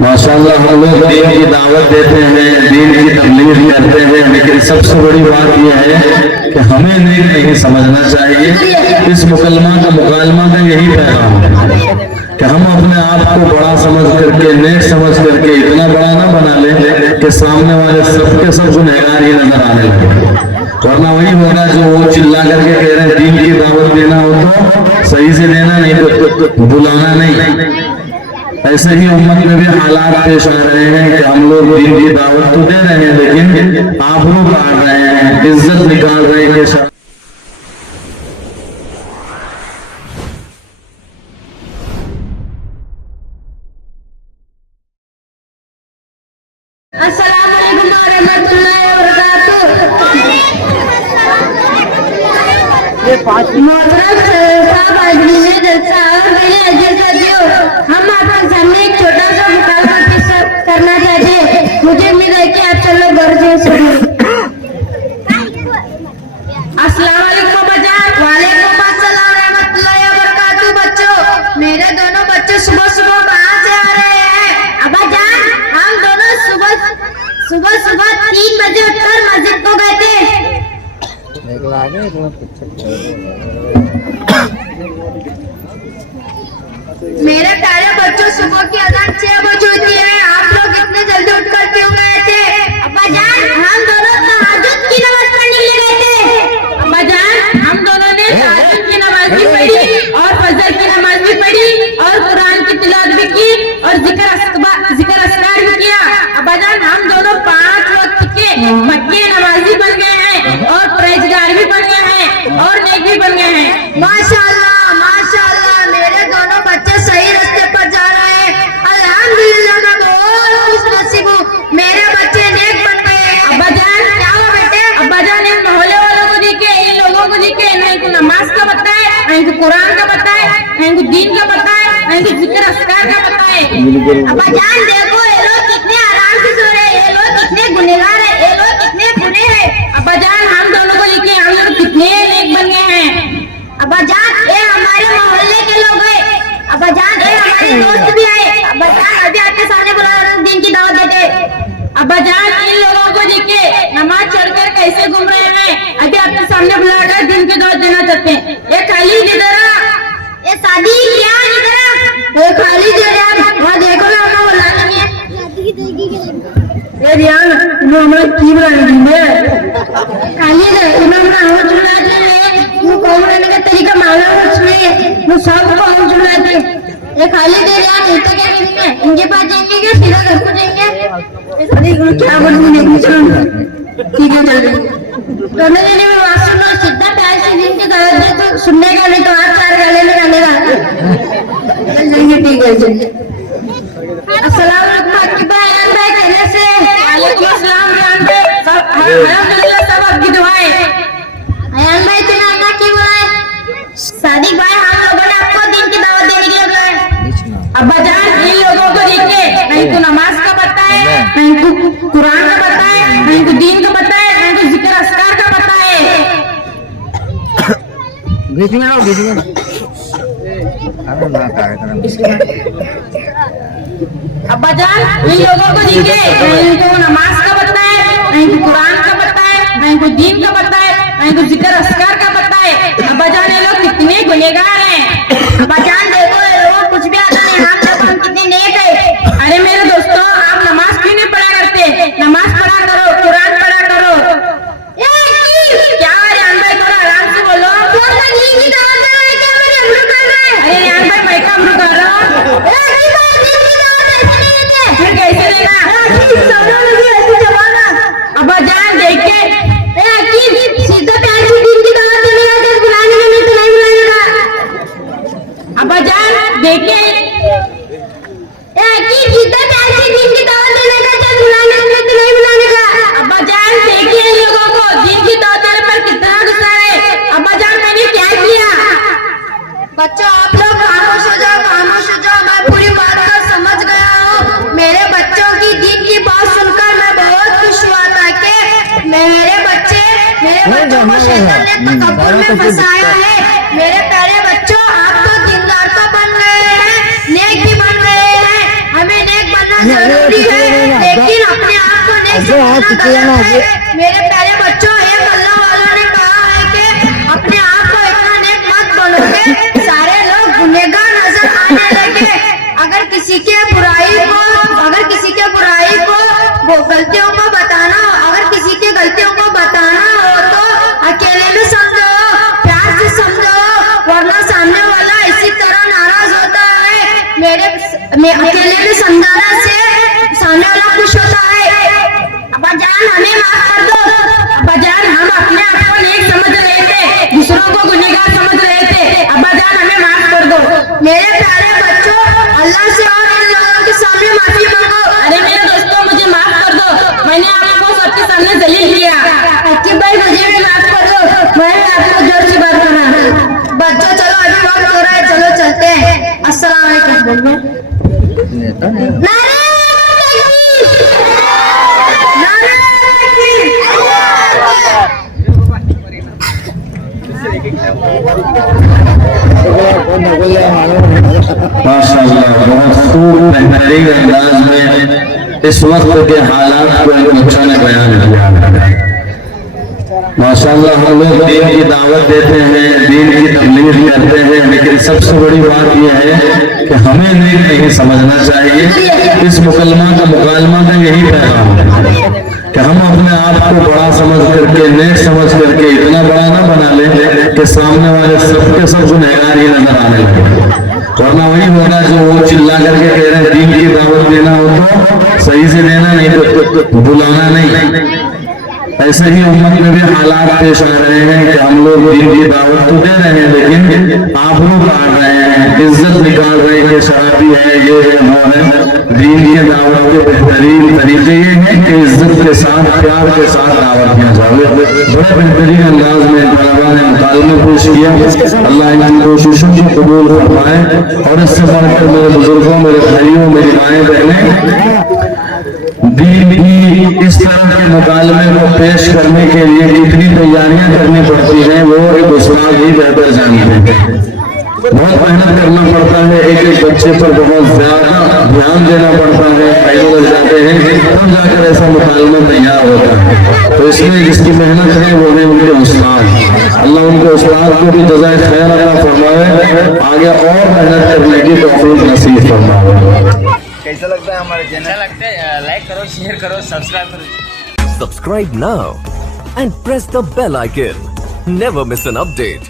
माशाअल्लाह हम लोग दीन की दावत देते हैं, दीन की तबलीग करते हैं, लेकिन सबसे बड़ी बात यह है कि हमें नेक नहीं समझना चाहिए। इस मुकलमा का यही पैगाम है कि हम अपने आप को बड़ा समझ करके, नेक समझ करके इतना बड़ा ना बना लें कि सामने वाले सबके सब गुनहगार ही नजर आने लगे। वरना वही होगा जो वो चिल्ला करके कह रहे हैं दीन की दावत देना हो तो सही से देना, नहीं तो बुलाना नहीं। ऐसे ही उम्मत में भी हालात पेश आ रहे हैं कि हम लोग दीन की दावत तो दे रहे हैं, लेकिन आबरू काट रहे हैं, इज्जत निकाल रहे हैं। अस्सलाम वालेकुम रहमतुल्लाहि व बरकातुहू। ये पांच हम आपके सामने एक छोटा सा मुकाबला पेश करना चाहते हैं। मुझे उम्मीद है कि आप सब लोग गौर से सुनिए। अस्सलाम वालेकुम अब्बाजान। वालेकुम अस्सलाम रहमतुल्लाहि व बरकातुहू। बच्चों, मेरे दोनों बच्चे सुबह सुबह कहाँ से आ रहे हैं? अब्बाजान, हम दोनों सुबह सुबह 3 बजे उठकर मस्जिद को गए थे। मेरे प्यारे बच्चों, सुबह की अजान 6 बजे होती है। आप लोग इतने जल्दी उठकर क्यों गए थे? अब्बाजान, हम दोनों तहज्जुद की नमाज पढ़ने के लिए गए थे। अब्बाजान, हम दोनों ने तहज्जुद की नमाज भी पढ़ी और फजर की नमाज भी पढ़ी और कुरान की तिलावत भी की और जिक्र अस्कार भी किया। अब्बाजान, हम दोनों 5 वक्त के पक्के नमाजी बन गए हैं और परहेजगार भी बन गए हैं और नेक भी बन गए हैं। माशाअल्लाह माशाअल्लाह, मेरे दोनों बच्चे सही रास्ते पर जा रहे हैं। अल्हम्दुलिल्लाह, मैं बहुत खुशनसीब हूँ, मेरे बच्चे नेक बन गए। अब्बाजान, क्या हुआ बेटे? अब्बाजान, इन मोहल्ले वालों को देखे, इन लोगों को देखे, ना इनको नमाज का पता है, ना इनको कुरान का पता है, ना इनको दीन का पता है, ना इनको जिक्र अस्कार का पता है। अब्बाजान, देखो ये लोग कितने आराम से सो रहे हैं, ये लोग कितने गुनहगार है, ये लोग कितने बुरे हैं। अब्बाजान, हम दोनों को लेके हम लोग कितने नेक बन गए हैं। अब्बाजान, ये हमारे मोहल्ले के लोग हैं। अब्बाजान, ये हमारे दोस्त भी आए। अब्बाजान, अभी आपके सामने बुला दीन की दावत देते। अब्बाजान, इन लोगों को देखे नमाज छोड़कर कैसे घूम रहे हैं। अभी आपके सामने बुलाकर दीन की दावत देना चाहते हैं। ये खाली इधर ये शादी क्या इधर ये खाली दे रहा वहाँ देखो ना, हम बुलाना नहीं है। ये रियान, तुम हमरा की बुलाएंगे खाली दे, तुम हमरा हम बुलाते हैं। वो कौन रहने का तरीका मालूम उसमें, वो सब को हम बुलाते हैं। ये खाली दे रहा है, तो क्या करेंगे? इनके पास जाएंगे क्या सीधा घर को जाएंगे? शादी को क्या बोलूंगी, नहीं चलो ठीक है चल रही दोनों जने में बात सुनो, सीधा पैर से दिन के दावत दे तो सुनने का, नहीं तो आप 4 गाले लगाने का चल जाएंगे। ठीक है चलिए। अस्सलाम वालेकुम आपकी बहन भाई कहने से। वालेकुम अस्सलाम रियान भाई, सब अल्हम्दुलिल्लाह, सब आपकी दुआएं। रियान भाई, तूने आना क्यों बुलाया? सादिक भाई, हम लोगों ने आपको दिन की दावत देने के लिए बुलाया। अब्बाजान, इन लोगों को देखिए, ना इनको नमाज का पता है, ना इनको कुरान का पता है, ना इनको दीन का पता है, ना इनको जिक्र अस्कार का पता है। बीच में आओ, बीच में अब्बाजान, इन लोगों को देखिए, ना इनको नमाज का पता है, ना इनको कुरान का पता है, ना इनको दीन का पता है, ना इनको जिक्र अस्कार का पता है। अब्बाजान, ये लोग कितने गुनहगार हैं। अब्बाजान, देखो ये लोग कुछ भी आता नहीं, हम कितने नेक है। अरे मेरे दोस्तों, आप नमाज क्यों नहीं पढ़ा करते? नमाज पढ़ा करो, कुरान पढ़ा करो। क्या रियान भाई, थोड़ा आराम से बोलो। अरे रियान भाई, मैं काम कर रहा हूँ, फिर कैसे देगा? अब्बाजान, देखिए सीधा प्यार से दिन की दावत देने का, बुलाने का नहीं तो नहीं बुलाएगा। अब्बाजान, देखिए सीधा प्यार से दिन की दावत देने का, जब बुलाने का नहीं तो नहीं बुलाने का। अब्बाजान, देखिए इन लोगों को दिन की दावत देने पर कितना गुस्सा है। अब्बाजान, मैंने क्या किया? बच्चों, आप लोग खामोश हो जाओ, खामोश हो जाओ, मैं पूरी बात को समझ गया हूँ। मेरे बच्चों की दिन की बात सुनकर मैं बहुत खुश हुआ था कि मेरे बच्चों को शैतान ने तकब्बुर में फंसाया है। मेरे प्यारे बच्चों, आप तो दीनदार तो बन गए हैं, नेक भी बन गए मेरे प्यारे बच्चों, एक अल्लाह वालों ने कहा है कि अपने आप को इतना नेक मत बनो कि सारे लोग गुनहगार नजर आने लगे। अगर किसी के बुराई को गलतियों को बताना हो तो अकेले में समझो, प्यार से समझो, वरना सामने वाला इसी तरह नाराज होता है। अकेले में समझाने से सामने वाला खुश होता है। अब्बा जान, हमें माफ कर दो। अब्बा जान, हम अपने आप को नेक समझ रहे थे, दूसरों को गुनहगार समझ रहे थे। अब्बा जान, हमें माफ कर दो। मेरे प्यारे बच्चों, अल्लाह से और इन लोगों के सामने माफी मांगो। अरे मेरे दोस्तों, मुझे माफ कर दो, मैंने आपको सबके सामने जलील किया। अकीब भाई, मुझे भी माफ कर दो, मैंने आपको जोर से बात करा। बच्चों चलो, अभी वक्त हो रहा है, चलो चलते हैं। अस्सलाम वालेकुम। नारे तकबीर! नारे तकबीर! माशाअल्लाह, बहुत खूब बेहतरीन अंदाज में इस वक्त के हालात को एक बच्चों ने बयान किया। माशाअल्लाह, हम लोग दीन की दावत देते हैं, दीन की तबलीग करते हैं, लेकिन सबसे बड़ी बात यह है कि हमें नेक नहीं समझना चाहिए। इस मुकलमा का यही पैगाम है कि हम अपने आप को बड़ा समझ करके, नेक समझ करके इतना बड़ा ना बना लें कि सामने वाले सबके सब गुनहगार ही नजर आने लगे। वरना वही होगा जो वो चिल्ला करके कह रहे हैं दीन की दावत देना हो तो सही से देना, नहीं तो बुलाना नहीं। ऐसे ही उम्मत में भी हालात पेश आ रहे हैं कि हम लोग दीन की दावत तो दे रहे हैं, लेकिन आबरू काट रहे हैं, इज्जत निकाल रहे हैं, शराबी है, ये है, वो है। दीन की दावत के बेहतरीन तरीके ये हैं कि इज्जत के साथ, प्यार के साथ दावत दिया जाए। बड़े बेहतरीन अंदाज में तलबा ने मुतालबा पेश किया। अल्लाह इन कोशिशों को कबूल फरमाए और इससे बढ़कर मेरे बुजुर्गों, मेरे भाइयों, मेरी माएँ बहनें, दीन की इस तरह के मुकालमे को पेश करने के लिए कितनी तैयारियां करनी पड़ती हैं, वो एक उस्ताद ही बेहतर जानते हैं। बहुत मेहनत करना पड़ता है, एक एक बच्चे पर बहुत ज्यादा ध्यान देना पड़ता है, फायदे लग जाते हैं, तब जाकर ऐसा मुकालमा तैयार होता है। तो इसमें जिसकी मेहनत है वो है उनके उस्ताद। अल्लाह उनके उस्ताद को भी जज़ाए खैर अता फरमाए, आगे और मेहनत करने की तौफीक नसीब फरमाए। कैसा लगता है हमारे चैनल? अच्छा लगता है, लाइक करो, शेयर करो, सब्सक्राइब करो। Subscribe now and press the bell icon. Never miss an update.